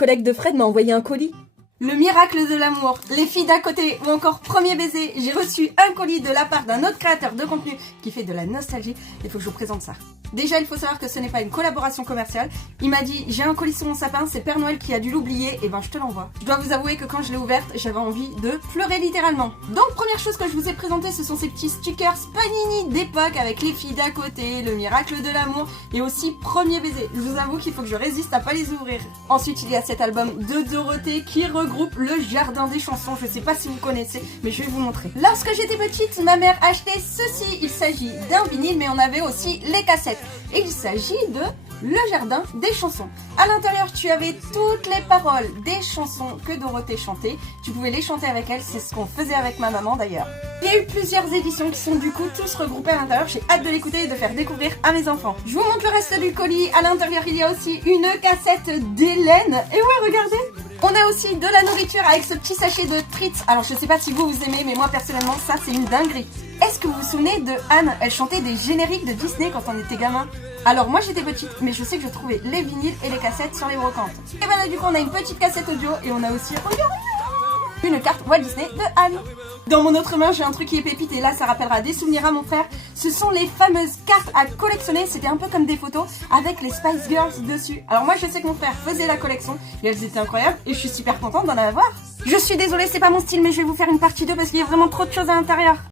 collègue de Fred m'a envoyé un colis. Le miracle de l'amour, les filles d'à côté ou encore premier baiser, j'ai reçu un colis de la part d'un autre créateur de contenu qui fait de la nostalgie. Il faut que je vous présente ça. Déjà, il faut savoir que ce n'est pas une collaboration commerciale. Il m'a dit, j'ai un colis sur mon sapin, c'est Père Noël qui a dû l'oublier, et ben je te l'envoie. Je dois vous avouer que quand je l'ai ouverte, j'avais envie de pleurer littéralement. Donc première chose que je vous ai présenté, ce sont ces petits stickers Panini d'époque avec les filles d'à côté, le miracle de l'amour et aussi premier baiser. Je vous avoue qu'il faut que je résiste à pas les ouvrir. Ensuite, il y a cet album de Dorothée qui regroupe le jardin des chansons. Je sais pas si vous connaissez, mais je vais vous montrer. Lorsque j'étais petite, ma mère achetait ceci. Il s'agit d'un vinyle, mais on avait aussi les cassettes. Et il s'agit de Le Jardin des chansons. À l'intérieur, tu avais toutes les paroles des chansons que Dorothée chantait. Tu pouvais les chanter avec elle, c'est ce qu'on faisait avec ma maman d'ailleurs. Il y a eu plusieurs éditions qui sont du coup tous regroupées à l'intérieur. J'ai hâte de l'écouter et de faire découvrir à mes enfants. Je vous montre le reste du colis. À l'intérieur, il y a aussi une cassette d'Hélène. Et ouais, regardez! On a aussi de la nourriture avec ce petit sachet de Tritz. Alors je sais pas si vous aimez, mais moi personnellement ça c'est une dinguerie. Est-ce que vous vous souvenez de Anne? Elle chantait des génériques de Disney quand on était gamin. Alors moi j'étais petite, mais je sais que je trouvais les vinyles et les cassettes sur les brocantes. Et voilà, du coup on a une petite cassette audio et on a aussi, regardez, une carte Walt Disney de Anne. Dans mon autre main, j'ai un truc qui est pépite et là, ça rappellera des souvenirs à mon frère. Ce sont les fameuses cartes à collectionner. C'était un peu comme des photos avec les Spice Girls dessus. Alors moi, je sais que mon frère faisait la collection et elles étaient incroyables et je suis super contente d'en avoir. Je suis désolée, c'est pas mon style, mais je vais vous faire une partie 2 parce qu'il y a vraiment trop de choses à l'intérieur.